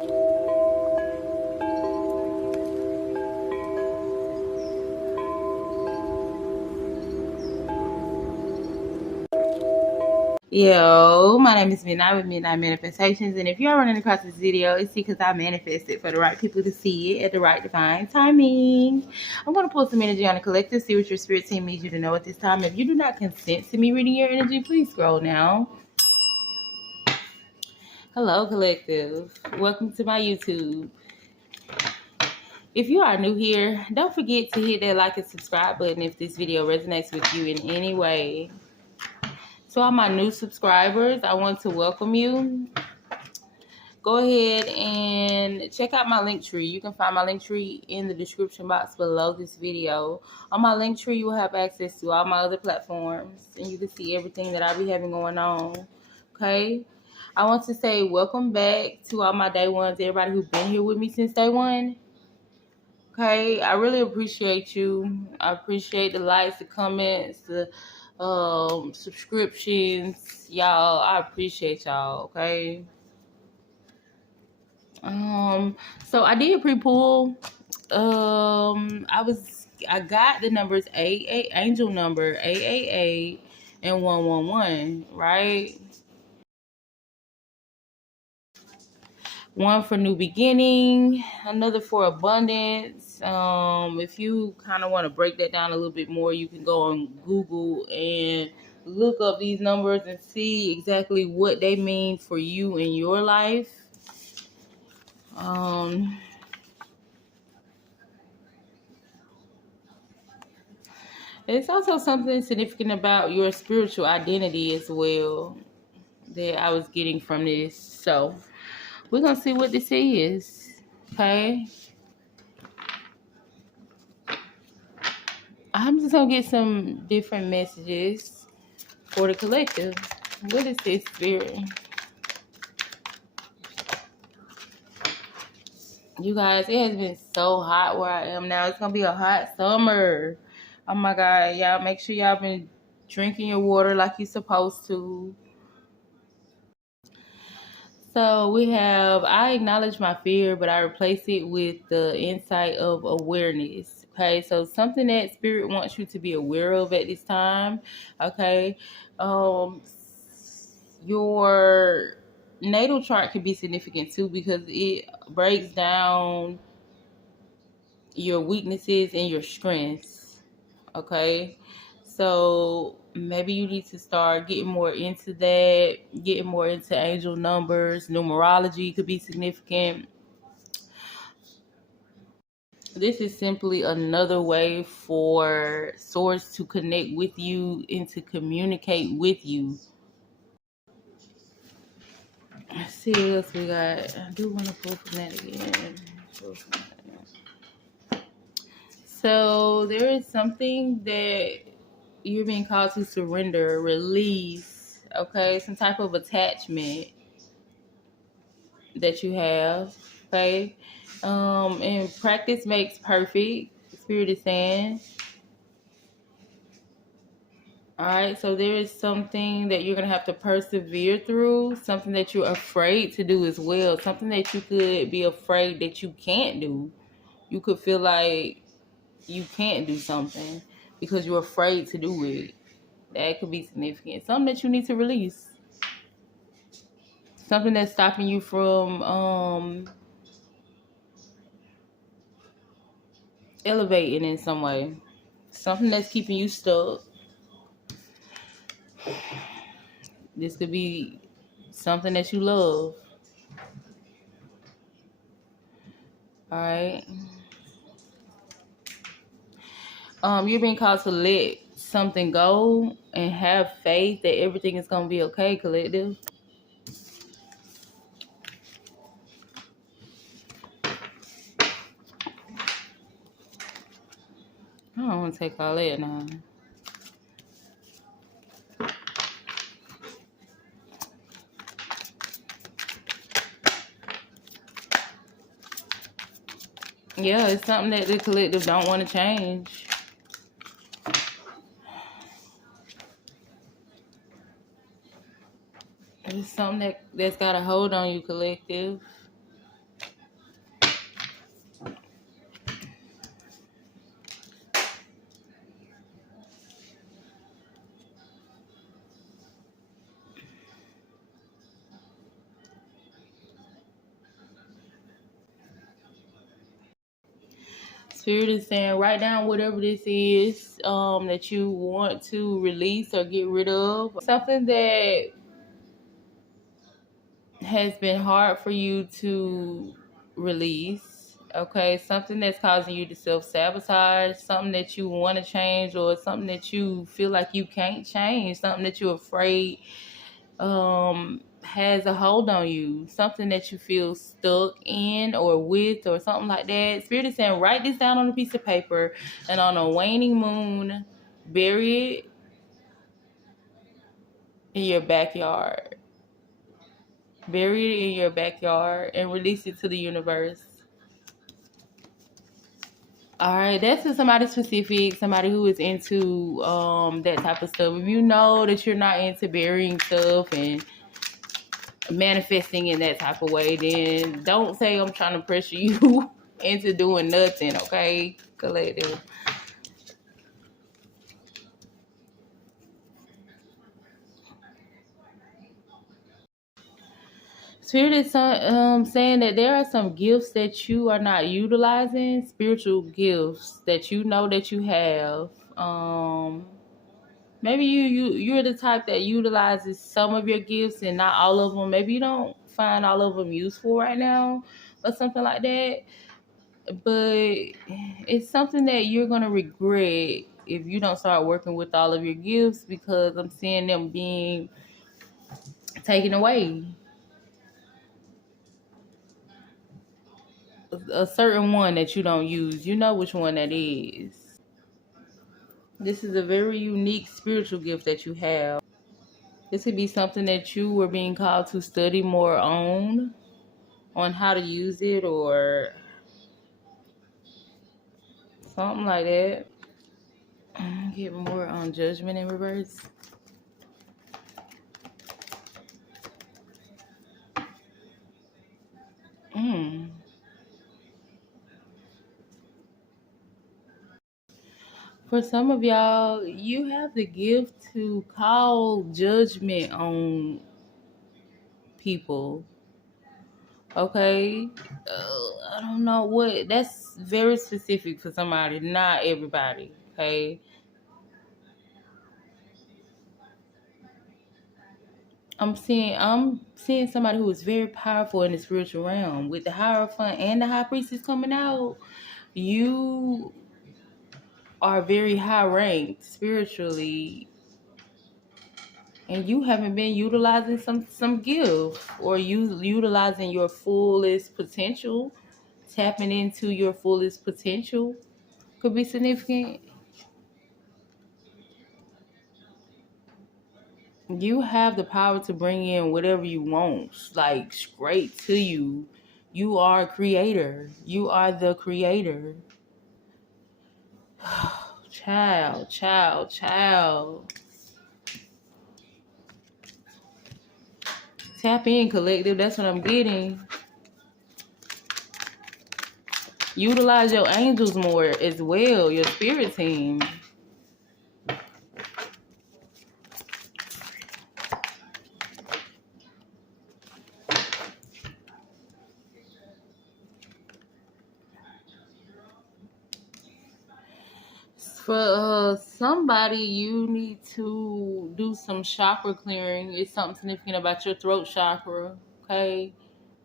Yo, my name is Midnight with Midnight Manifestations, and if you're running across this video, it's because I manifested for the right people to see it at the right divine timing. I'm going to pull some energy on the collective, see what your spirit team needs you to know at this time. If you do not consent to me reading your energy, please scroll now. Hello, collective. Welcome to my YouTube. If you are new here, don't forget to hit that like and subscribe button if this video resonates with you in any way. To all my new subscribers, I want to welcome you. Go ahead and check out my link tree. You can find my link tree in the description box below this video. On my link tree, you will have access to all my other platforms, and you can see everything that I be having going on. Okay? I want to say welcome back to all my day ones, everybody who's been here with me since day one. Okay? I really appreciate you. I appreciate the likes, the comments, the subscriptions. Y'all, I appreciate y'all, okay? So I did pre-pull. I got the numbers 88, angel number 888 and 111, right? One for new beginning, another for abundance. If you kind of want to break that down a little bit more, you can go on Google and look up these numbers and see exactly what they mean for you in your life. It's also something significant about your spiritual identity as well that I was getting from this. So we're going to see what this is. Okay. I'm just going to get some different messages for the collective. What is this, spirit? You guys, it has been so hot where I am now. It's going to be a hot summer. Oh my God. Y'all make sure y'all been drinking your water like you're supposed to. So we have, I acknowledge my fear, but I replace it with the insight of awareness. Okay, so something that spirit wants you to be aware of at this time. Okay, your natal chart can be significant too because it breaks down your weaknesses and your strengths. Okay, so maybe you need to start getting more into that, getting more into angel numbers. Numerology could be significant. This is simply another way for source to connect with you and to communicate with you. Let's see what else we got. I do want to pull from that again. So there is something that you're being called to surrender, release, okay? Some type of attachment that you have, okay? And practice makes perfect, Spirit is saying. All right, so there is something that you're going to have to persevere through, something that you're afraid to do as well, something that you could be afraid that you can't do. You could feel like you can't do something because you're afraid to do it. That could be significant. Something that you need to release. Something that's stopping you from elevating in some way. Something that's keeping you stuck. This could be something that you love. All right. You're being called to let something go and have faith that everything is going to be okay, collective. I don't want to take all that now. Yeah, it's something that the collective don't want to change. It's something that's got a hold on you, collective. Spirit is saying, write down whatever this is that you want to release or get rid of. Something that has been hard for you to release. Okay, something that's causing you to self-sabotage, something that you want to change, or something that you feel like you can't change, something that you're afraid has a hold on you, something that you feel stuck in or with, or something like that. Spirit is saying, write this down on a piece of paper, and on a waning moon, bury it in your backyard. Bury it in your backyard and release it to the universe. All right, that's to somebody specific, somebody who is into that type of stuff. If you know that you're not into burying stuff and manifesting in that type of way, then don't say I'm trying to pressure you into doing nothing, okay? Collective. Spirit is saying that there are some gifts that you are not utilizing, spiritual gifts that you know that you have. Maybe you're the type that utilizes some of your gifts and not all of them. Maybe you don't find all of them useful right now, or something like that. But it's something that you're gonna regret if you don't start working with all of your gifts, because I'm seeing them being taken away. A certain one that you don't use, you know which one that is. This is a very unique spiritual gift that you have. This could be something that you were being called to study more on how to use it, or something like that. Get more on judgment in reverse. For some of y'all, you have the gift to call judgment on people. Okay? I don't know what. That's very specific for somebody, not everybody. Okay? I'm seeing somebody who is very powerful in the spiritual realm. With the Hierophant and the High Priestess coming out, you are very high ranked spiritually, and you haven't been utilizing some gift, or you utilizing your fullest potential. Tapping into your fullest potential could be significant. You have the power to bring in whatever you want, like straight to you. You are a creator. You are the creator. Child, child, child. Tap in, collective. That's what I'm getting. Utilize your angels more as well, your spirit team. For somebody, you need to do some chakra clearing. It's something significant about your throat chakra, okay?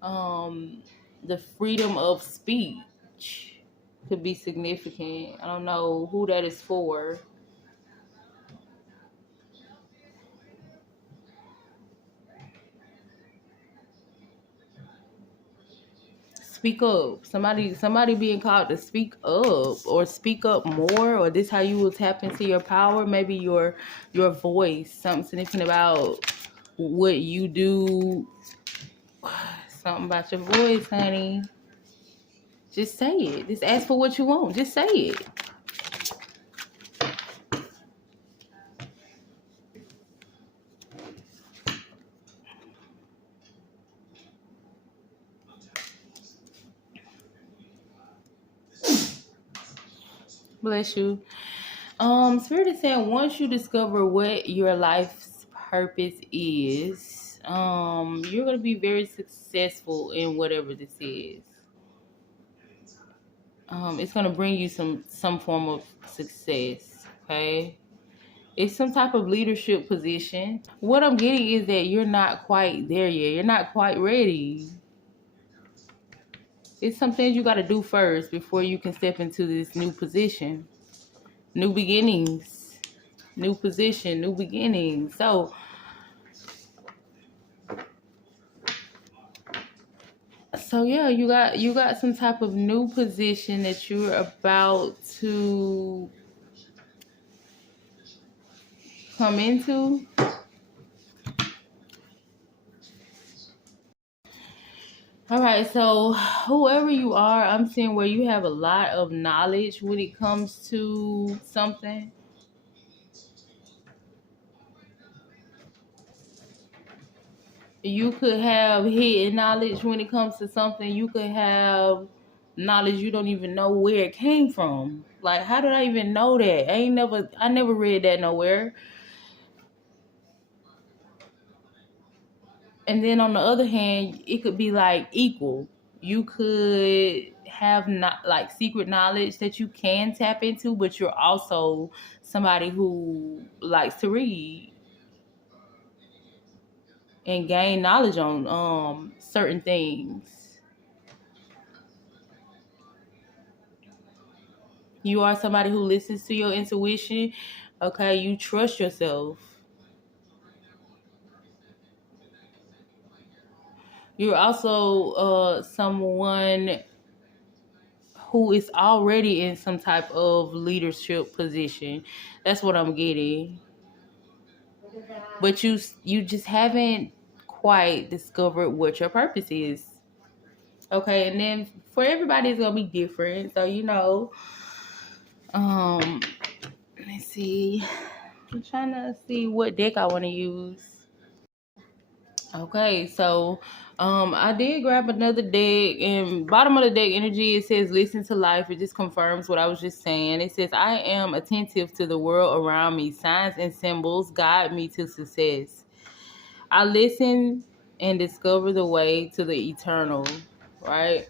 The freedom of speech could be significant. I don't know who that is for. Speak up. Somebody being called to speak up, or speak up more, or this how you will tap into your power. Maybe your voice, something significant about what you do. Something about your voice, honey. Just say it. Just ask for what you want. Just say it. Bless you. Spirit is saying, once you discover what your life's purpose is, you're gonna be very successful in whatever this is. It's going to bring you some form of success, okay? It's some type of leadership position. What I'm getting is that you're not quite there yet. You're not quite ready. It's some things you got to do first before you can step into this new position. New beginnings, new position, new beginnings. So yeah, you got some type of new position that you're about to come into. All right, so whoever you are, I'm seeing where you have a lot of knowledge when it comes to something. You could have hidden knowledge when it comes to something. You could have knowledge you don't even know where it came from. Like, how did I even know that? I never read that nowhere. And then on the other hand, it could be like equal. You could have not like secret knowledge that you can tap into, but you're also somebody who likes to read and gain knowledge on certain things. You are somebody who listens to your intuition. Okay, you trust yourself. You're also someone who is already in some type of leadership position. That's what I'm getting. But you just haven't quite discovered what your purpose is. Okay, and then for everybody it's gonna be different. So um let's see. I'm trying to see what deck I want to use. Okay, so I did grab another deck, and bottom of the deck energy, it says listen to life. It just confirms what I was just saying. It says I am attentive to the world around me. Signs and symbols guide me to success. I listen and discover the way to the eternal, right?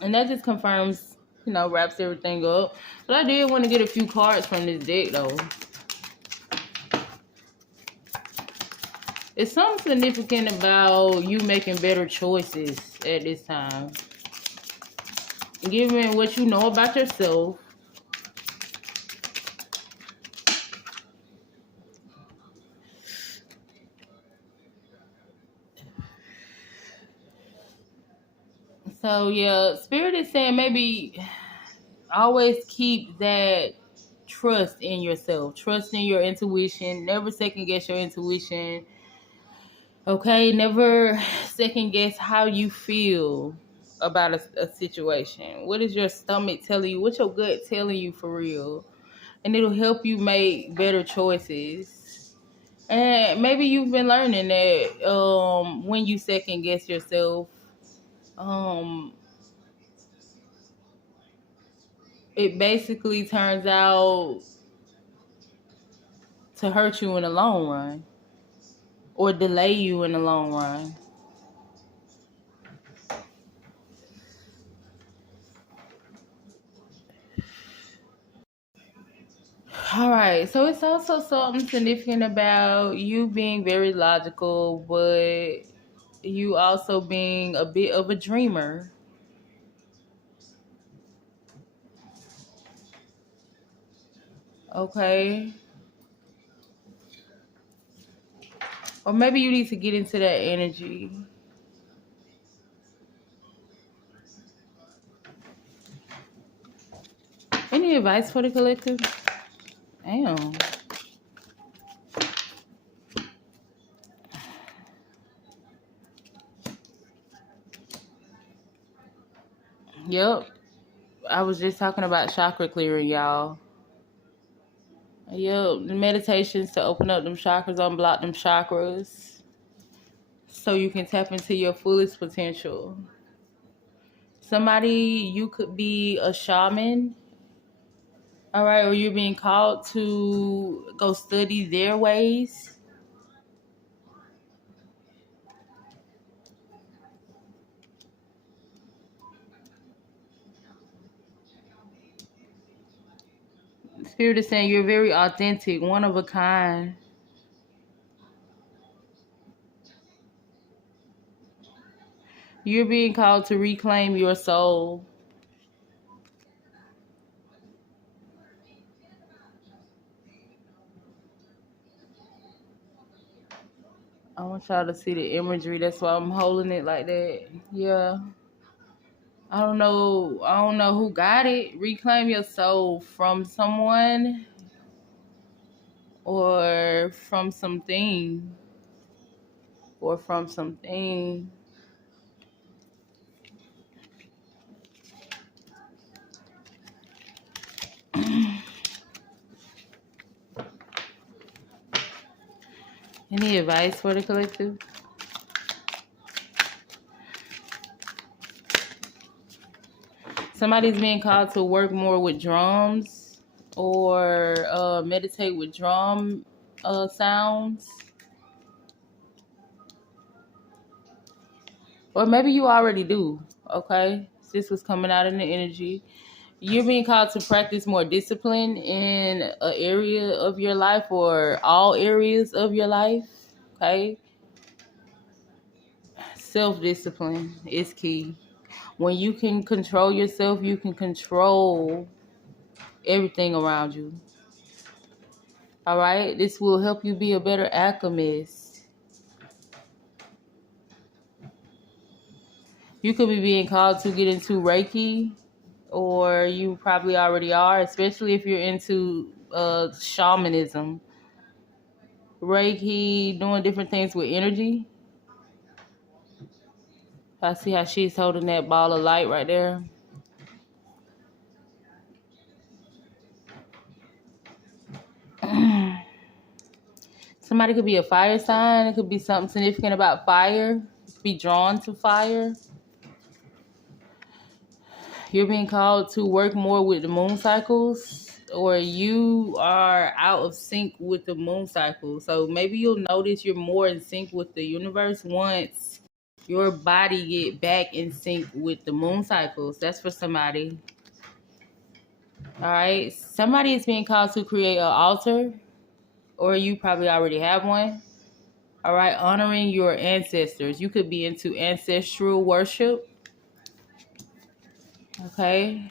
And that just confirms, wraps everything up. But I did want to get a few cards from this deck though. It's something significant about you making better choices at this time. Given what you know about yourself. So yeah, Spirit is saying maybe always keep that trust in yourself. Trust in your intuition. Never second guess your intuition. Okay, never second guess how you feel about a situation. What is your stomach telling you? What's your gut telling you for real? And it'll help you make better choices. And maybe you've been learning that when you second guess yourself, um, it basically turns out to hurt you in the long run or delay you in the long run. All right, so it's also something significant about you being very logical, but you also being a bit of a dreamer. Okay. Or maybe you need to get into that energy. Any advice for the collective? Damn. Yep. I was just talking about chakra clearing, y'all. Yep. The meditations to open up them chakras, unblock them chakras. So you can tap into your fullest potential. Somebody, you could be a shaman. All right. Or you're being called to go study their ways. Spirit is saying you're very authentic, one of a kind. You're being called to reclaim your soul. I want y'all to see the imagery. That's why I'm holding it like that. Yeah. I don't know who got it. Reclaim your soul from someone or from something. Or from something. Any advice for the collective? Somebody's being called to work more with drums or meditate with drum sounds. Or maybe you already do, okay? This was coming out in the energy. You're being called to practice more discipline in an area of your life or all areas of your life, okay? Self-discipline is key. When you can control yourself, you can control everything around you. All right? This will help you be a better alchemist. You could be being called to get into Reiki, or you probably already are, especially if you're into shamanism. Reiki, doing different things with energy. I see how she's holding that ball of light right there. Somebody could be a fire sign. It could be something significant about fire. Be drawn to fire. You're being called to work more with the moon cycles, or you are out of sync with the moon cycle. So maybe you'll notice you're more in sync with the universe once your body get back in sync with the moon cycles. That's for somebody. All right. Somebody is being called to create an altar, or you probably already have one. All right. Honoring your ancestors. You could be into ancestral worship. Okay.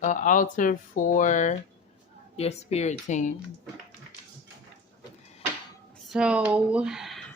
An altar for your spirit team. So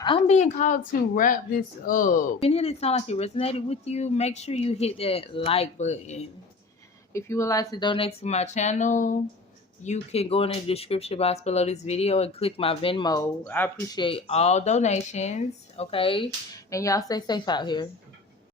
I'm being called to wrap this up. If it sound like it resonated with you, make sure you hit that like button. If you would like to donate to my channel, you can go in the description box below this video and click my Venmo. I appreciate all donations, okay? And y'all stay safe out here.